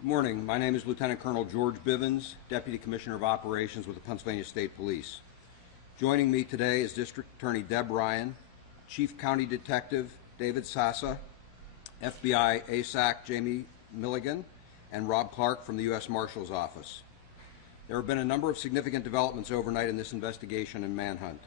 Good morning. My name is Lieutenant Colonel George Bivens, Deputy Commissioner of Operations with the Pennsylvania State Police. Joining me today is District Attorney Deb Ryan, Chief County Detective David Sassa, FBI ASAC Jamie Milligan, and Rob Clark from the U.S. Marshal's Office. There have been a number of significant developments overnight in this investigation and manhunt.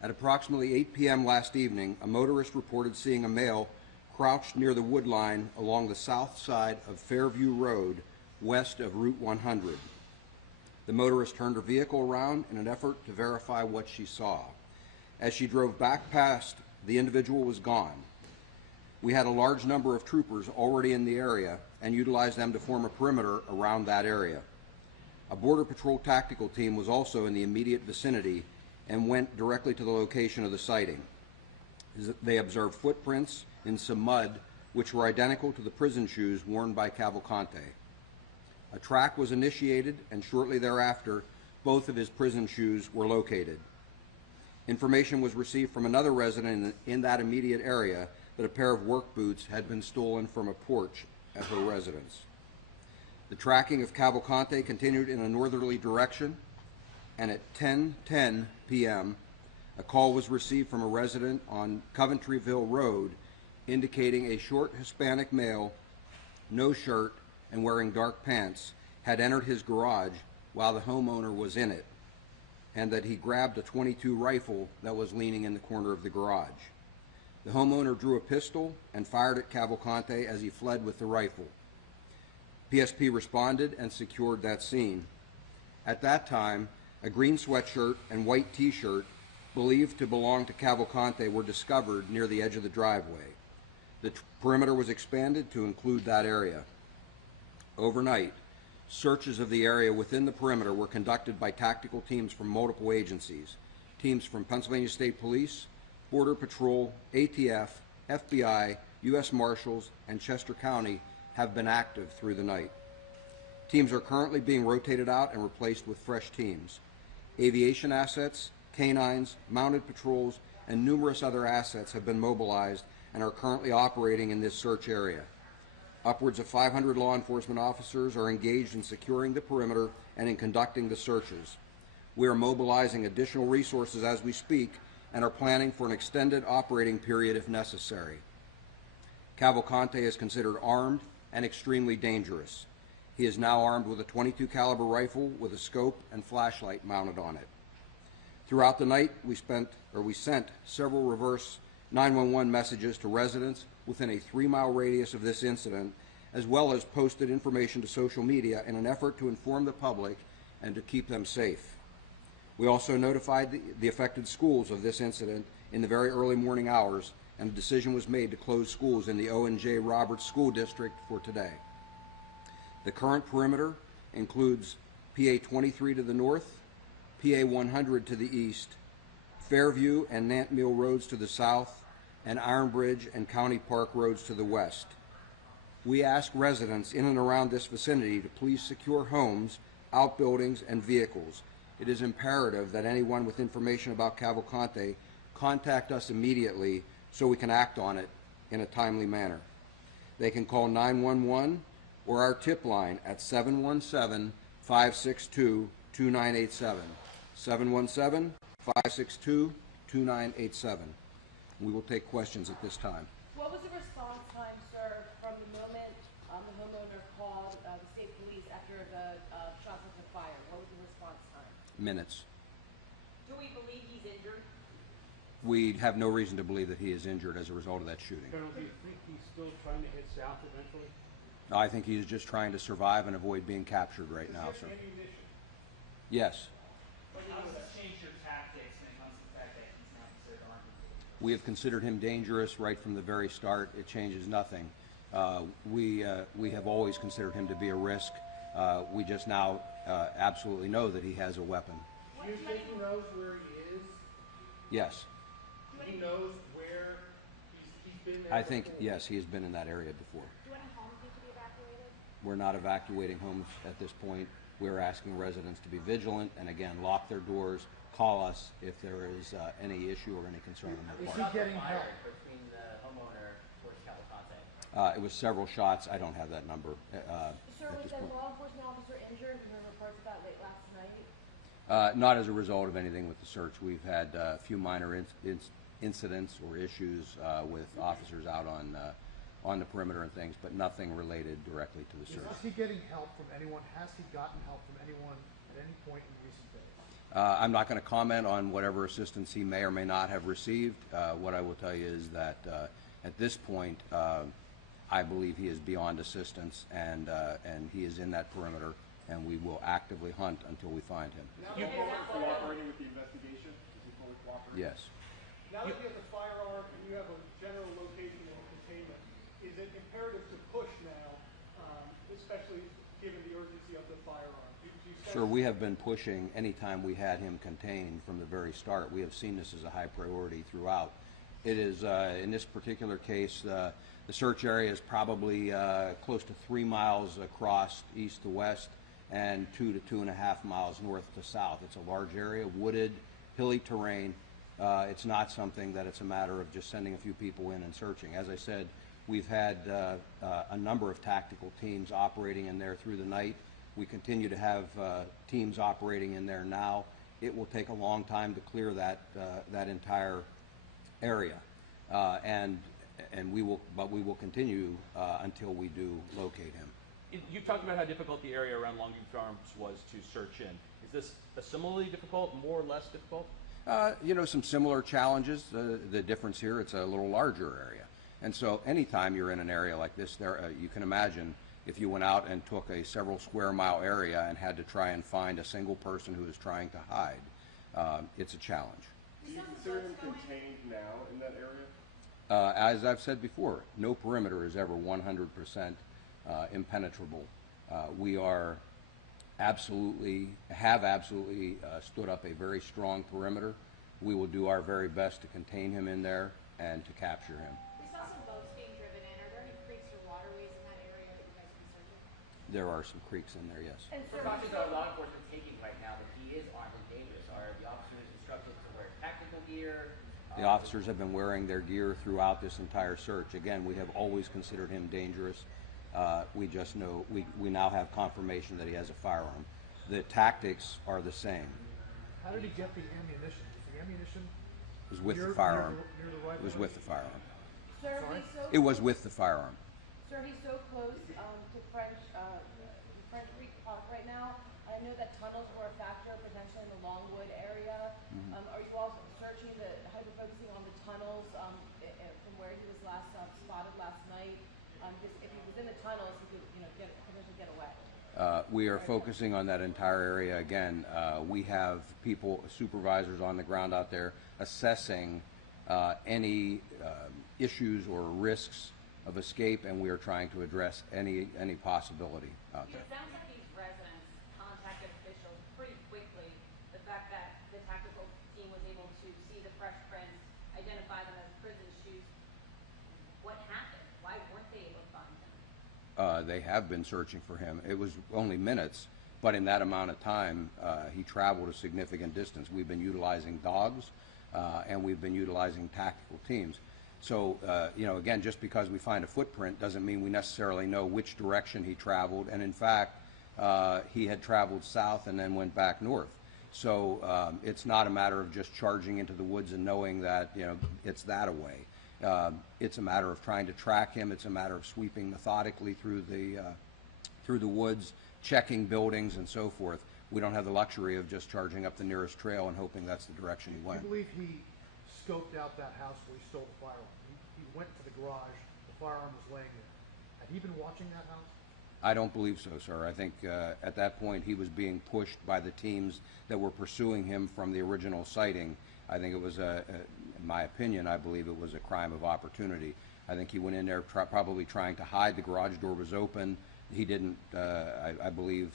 At approximately 8 p.m. last evening, a motorist reported seeing a male crouched near the wood line along the south side of Fairview Road, west of Route 100. The motorist turned her vehicle around in an effort to verify what she saw. As she drove back past, the individual was gone. We had a large number of troopers already in the area and utilized them to form a perimeter around that area. A Border Patrol tactical team was also in the immediate vicinity and went directly to the location of the sighting. They observed footprints in some mud which were identical to the prison shoes worn by Cavalcante. A track was initiated, and shortly thereafter, both of his prison shoes were located. Information was received from another resident in that immediate area that a pair of work boots had been stolen from a porch at her residence. The tracking of Cavalcante continued in a northerly direction, and at 10:10 p.m., a call was received from a resident on Coventryville Road indicating a short Hispanic male, no shirt and wearing dark pants, had entered his garage while the homeowner was in it, and that he grabbed a .22 rifle that was leaning in the corner of the garage. The homeowner drew a pistol and fired at Cavalcante as he fled with the rifle. PSP responded and secured that scene. At that time, a green sweatshirt and white t-shirt believed to belong to Cavalcante were discovered near the edge of the driveway. The perimeter was expanded to include that area. Overnight, searches of the area within the perimeter were conducted by tactical teams from multiple agencies. Teams from Pennsylvania State Police, Border Patrol, ATF, FBI, U.S. Marshals, and Chester County have been active through the night. Teams are currently being rotated out and replaced with fresh teams. Aviation assets, canines, mounted patrols, and numerous other assets have been mobilized and are currently operating in this search area. Upwards of 500 law enforcement officers are engaged in securing the perimeter and in conducting the searches. We are mobilizing additional resources as we speak and are planning for an extended operating period if necessary. Cavalcante is considered armed and extremely dangerous. He is now armed with a .22 caliber rifle with a scope and flashlight mounted on it. Throughout the night, we sent several reverse 911 messages to residents within a 3-mile radius of this incident, as well as posted information to social media in an effort to inform the public and to keep them safe. We also notified the affected schools of this incident in the very early morning hours, and a decision was made to close schools in the O&J Roberts School District for today. The current perimeter includes PA 23 to the north, PA 100 to the east, Fairview and Nant Mill roads to the south, and Iron Bridge and County Park roads to the west. We ask residents in and around this vicinity to please secure homes, outbuildings, and vehicles. It is imperative that anyone with information about Cavalcante contact us immediately so we can act on it in a timely manner. They can call 911 or our tip line at 717-562-2987. 717-562-2987. We will take questions at this time. What was the response time, sir, from the moment the homeowner called the state police after the shots went fired? What was the response time? Minutes. Do we believe he's injured? We have no reason to believe that he is injured as a result of that shooting. Colonel, do you think he's still trying to hit south eventually? I think he is just trying to survive and avoid being captured right now, sir. Yes. How does that change your tactics when it comes to the fact that he's not considered armed? We have considered him dangerous right from the very start. It changes nothing. We have always considered him to be a risk. We just now absolutely know that he has a weapon. Do you think he knows where he is? Yes. He knows where he's been there I think, before? yes, he has been in that area before. Do any homes need to be evacuated? We're not evacuating homes at this point. We're asking residents to be vigilant and, again, lock their doors, call us if there is any issue or any concern on their Is part. he getting help? Between the homeowner towards Cavalcante. It was several shots. I don't have that number Sir, at was this a point. law enforcement officer injured? We heard reports of that late last night. Not as a result of anything with the search. We've had a few minor incidents or issues with officers out on the perimeter and things, but nothing related directly to the search. Is he getting help from anyone? Has he gotten help from anyone at any point in recent days? I'm not going to comment on whatever assistance he may or may not have received. What I will tell you is that at this point, I believe he is beyond assistance, and he is in that perimeter, and we will actively hunt until we find him. Now that you are cooperating with the investigation, is he fully cooperating? Yes. Now that you have the firearm and you have a general location and containment, is it imperative to push now, especially given the urgency of the firearm? Do you sense- Sure, we have been pushing anytime we had him contained from the very start. We have seen this as a high priority throughout. It is, in this particular case, the search area is probably close to 3 miles across east to west and 2 to 2.5 miles north to south. It's a large area, wooded, hilly terrain. It's not something that it's a matter of just sending a few people in and searching. As I said, we've had a number of tactical teams operating in there through the night. We continue to have teams operating in there now. It will take a long time to clear that entire area, and we will continue until we do locate him. You talked about how difficult the area around Longview Farms was to search in. Is this a similarly difficult, more or less difficult? Some similar challenges. The difference here, it's a little larger area. And so anytime you're in an area like this, you can imagine if you went out and took a several square mile area and had to try and find a single person who is trying to hide, it's a challenge. Do you consider him contained now in that area? As I've said before, no perimeter is ever 100% impenetrable. We have absolutely stood up a very strong perimeter. We will do our very best to contain him in there and to capture him. We saw some boats being driven in. Are there any creeks or waterways in that area that you guys can search in? There are some creeks in there, yes. And sir, Precautions are law enforcement taking right now that he is armed and dangerous? Are the officers instructed to wear tactical gear? The officers have been wearing their gear throughout this entire search. Again, we have always considered him dangerous. We just know, we now have confirmation that he has a firearm. The tactics are the same. How did he get the ammunition? Is the ammunition It was with near the firearm. near the right It was with the firearm. sir, Sorry? he's so It was with the firearm. Sir, he's so close to French Creek Park right now. I know that tunnels were a factor potentially in the Longwood area. Are you all searching hyper-focusing on the tunnels from where he was last spotted last night? Because if he was in the tunnels, he could potentially get away. We are focusing on that entire area again. We have supervisors on the ground out there assessing any issues or risks of escape, and we are trying to address any possibility out there. It sounds like these residents contacted officials pretty quickly. The fact that the tactical team was able to see the fresh prints, identify them as prison shoes. What happened? Why weren't they able to find him? They have been searching for him. It was only minutes, but in that amount of time, he traveled a significant distance. We've been utilizing dogs, and we've been utilizing tactical teams. So, again, just because we find a footprint doesn't mean we necessarily know which direction he traveled. And in fact, he had traveled south and then went back north. So it's not a matter of just charging into the woods and knowing that, it's that away. It's a matter of trying to track him. It's a matter of sweeping methodically through the woods, checking buildings and so forth. We don't have the luxury of just charging up the nearest trail and hoping that's the direction he Do went. you believe he scoped out that house where he stole the firearm? He went to the garage, the firearm was laying there. Had he been watching that house? I don't believe so, sir. I think at that point he was being pushed by the teams that were pursuing him from the original sighting. I think it was, in my opinion, I believe it was a crime of opportunity. I think he went in there probably trying to hide. The garage door was open. He didn't, I believe,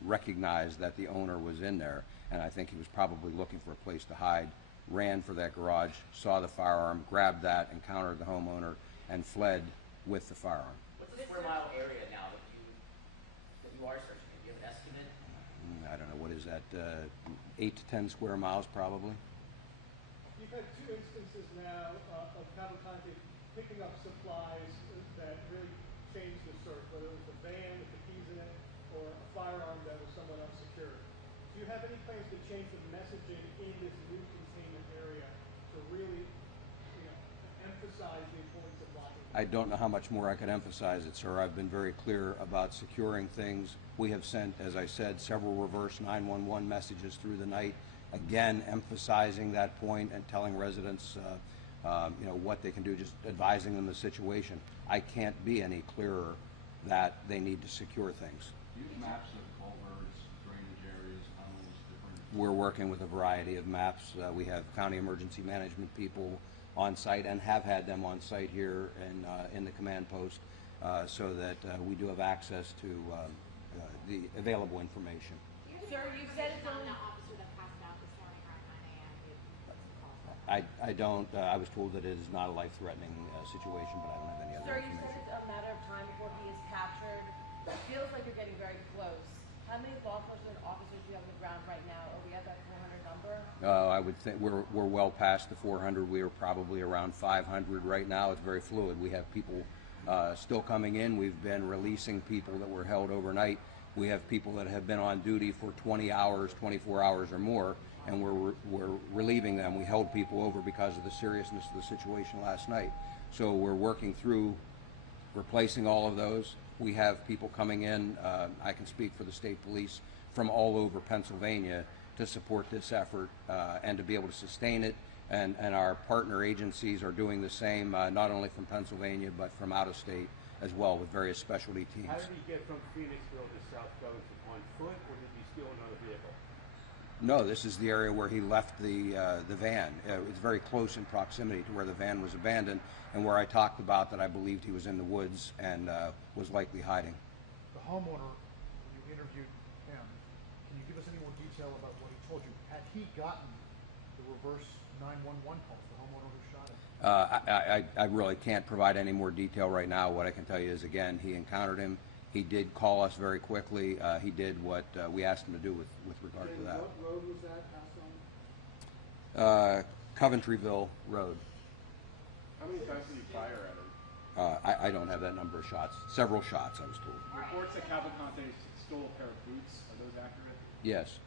recognize that the owner was in there, and I think he was probably looking for a place to hide, ran for that garage, saw the firearm, grabbed that, encountered the homeowner, and fled with the firearm. What's the square mile area now that you are searching? Do you have an estimate? I don't know, what is that, 8 to 10 square miles probably? You've had two instances now of Cavalcante picking up supplies that whether it was the van with the keys in it or a firearm that was somewhat unsecured. Do you have any plans to change the messaging in this new containment area to really, emphasize the importance of locking? I don't know how much more I could emphasize it, sir. I've been very clear about securing things. We have sent, as I said, several reverse 911 messages through the night, again emphasizing that point and telling residents what they can do, just advising them the situation. I can't be any clearer that they need to secure things. Do you have maps of culverts, drainage areas, tunnels, different? We're working with a variety of maps. We have county emergency management people on site and have had them on site here in the command post so that we do have access to the available information. Sir, you said it's Found only. the officer that passed out this morning around 9 a.m. Who some calls that. I don't, I was told that it is not a life-threatening situation, but I don't have any other Sir, you said information. it's a matter of time before he is captured. It feels like you're getting very close. How many law enforcement officers do you have on the ground right now? Are we at that 400 number? I would think we're well past the 400. We are probably around 500 right now. It's very fluid. We have people still coming in. We've been releasing people that were held overnight. We have people that have been on duty for 20 hours, 24 hours or more, and we're relieving them. We held people over because of the seriousness of the situation last night. So we're working through replacing all of those. We have people coming in, I can speak for the state police, from all over Pennsylvania to support this effort and to be able to sustain it. And our partner agencies are doing the same, not only from Pennsylvania, but from out of state as well, with various specialty teams. How did he get from Phoenixville to South Coast on foot, or did he steal another vehicle? No, this is the area where he left the van. It's very close in proximity to where the van was abandoned and where I talked about that I believed he was in the woods and was likely hiding. The homeowner, when you interviewed him, can you give us any more detail about what he told you? Had he gotten the reverse 911 calls, the homeowner who shot him? I really can't provide any more detail right now. What I can tell you is, again, he encountered him. He did call us very quickly. He did what we asked him to do with regard to that. What road was that passed on? Coventryville Road. How many times did he fire at him? I don't have that number of shots. Several shots, I was told. Reports that Cavalcante stole a pair of boots. Are those accurate? Yes.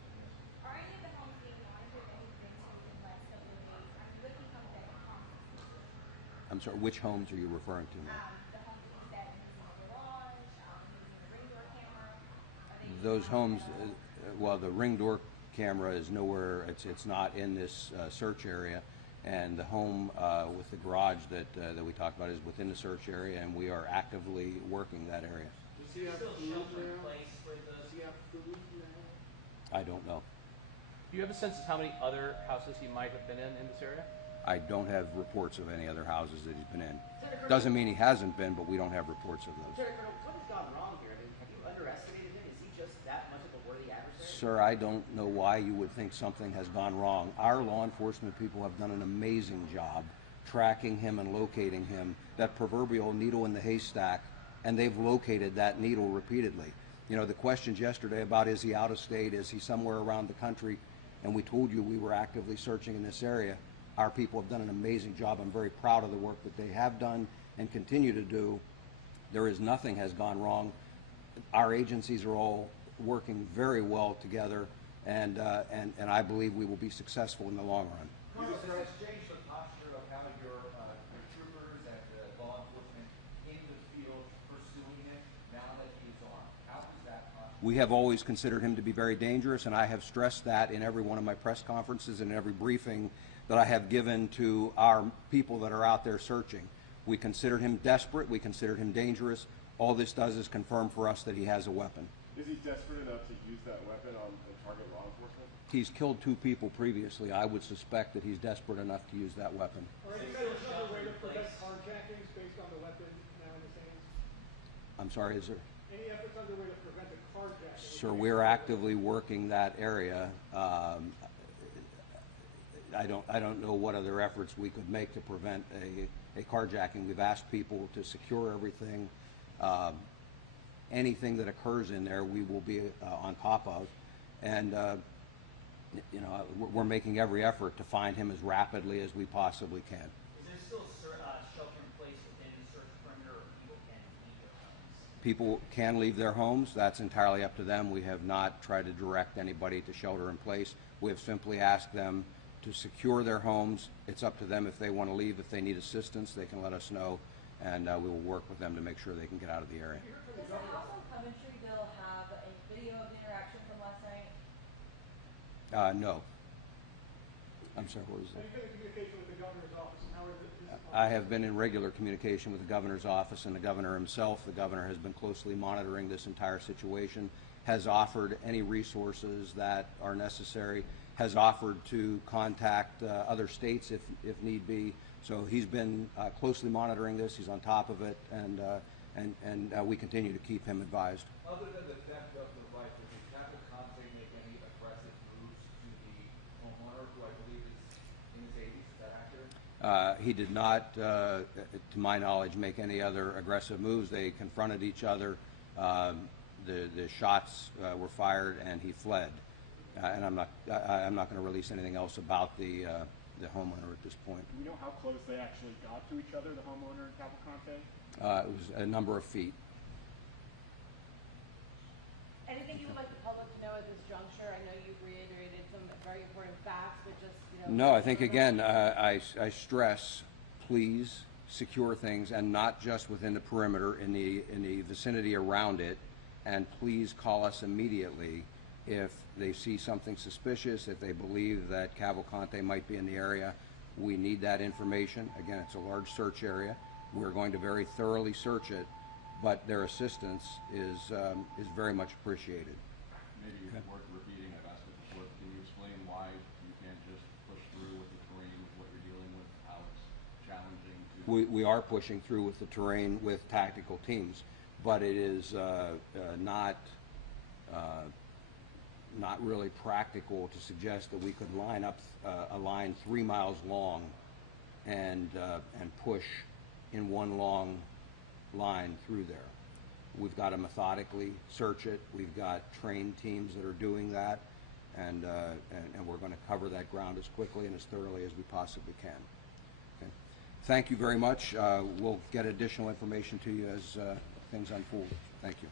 Are any of the homes being monitored that he's been to in the last couple of days? Are you looking from the homes? I'm sorry, which homes are you referring to now? The homes that he said he was in the garage, he was in the ring door camera. Are they Those homes, well, the ring door camera is nowhere, it's not in this search area. And the home with the garage that we talked about is within the search area, and we are actively working that area. Does he have Still food shelter in now? place with those. Does he have food now? I don't know. Do you have a sense of how many other houses he might have been in this area? I don't have reports of any other houses that he's been in. Doesn't mean he hasn't been, but we don't have reports of those. Lieutenant Colonel, what has gone wrong here? I mean, have you underestimated him? Is he just that much of a worthy adversary? Sir, I don't know why you would think something has gone wrong. Our law enforcement people have done an amazing job tracking him and locating him, that proverbial needle in the haystack, and they've located that needle repeatedly. You know, the questions yesterday about is he out of state, is he somewhere around the country, and we told you we were actively searching in this area. Our people have done an amazing job. I'm very proud of the work that they have done and continue to do. There is nothing has gone wrong. Our agencies are all working very well together, and I believe we will be successful in the long run. Colonel, does this change the posture of how your troopers and law enforcement in the field pursuing him now that he is armed? How does that posture? We have always considered him to be very dangerous, and I have stressed that in every one of my press conferences and every briefing that I have given to our people that are out there searching. We considered him desperate. We considered him dangerous. All this does is confirm for us that he has a weapon. Is he desperate enough to use that weapon on and target law enforcement? He's killed 2 people previously. I would suspect that he's desperate enough to use that weapon. Are any other way to prevent carjackings based on the weapon now in his hands? I'm sorry, is there? Any efforts underway to prevent a carjacking? Sir, we're actively working that area. I don't know what other efforts we could make to prevent a carjacking. We've asked people to secure everything. Anything that occurs in there, we will be on top of. And, you know, we're making every effort to find him as rapidly as we possibly can. Is there still shelter in place within the search perimeter, or people can leave their homes? people can leave their homes, that's entirely up to them. We have not tried to direct anybody to shelter in place. We have simply asked them to secure their homes. It's up to them if they want to leave. If they need assistance, they can let us know, and we will work with them to make sure they can get out of the area. Does the house on Coventry bill have a video of the interaction from last night? No. I'm sorry, what was that? Have you been in communication with the governor's office, and how is it? I have been in regular communication with the governor's office and the governor himself. The governor has been closely monitoring this entire situation, has offered any resources that are necessary, has offered to contact other states if need be. So he's been closely monitoring this. He's on top of it, and we continue to keep him advised. Other than the theft of the rifle, did Cavalcante make any aggressive moves to the homeowner, who I believe is in his 80s? Is that accurate? He did not, to my knowledge, make any other aggressive moves. They confronted each other. The shots were fired, and he fled. And I'm not going to release anything else about the homeowner at this point. Do we know how close they actually got to each other, the homeowner and Cavalcante? It was a number of feet. Anything you would like the public to know at this juncture? I know you've reiterated some very important facts, but just, you know. No, I think again, I stress, please secure things, and not just within the perimeter, in the vicinity around it, and please call us immediately if they see something suspicious, if they believe that Cavalcante might be in the area. We need that information. Again, it's a large search area. We're going to very thoroughly search it, but their assistance is very much appreciated. Maybe it's worth repeating. I've asked it before. Can you explain why you can't just push through with the terrain, with what you're dealing with, how it's challenging to... We are pushing through with the terrain with tactical teams, but it is not really practical to suggest that we could line up a line 3 miles long and push in one long line through there. We've got to methodically search it. We've got trained teams that are doing that, and we're going to cover that ground as quickly and as thoroughly as we possibly can. Okay. Thank you very much. We'll get additional information to you as things unfold. Thank you.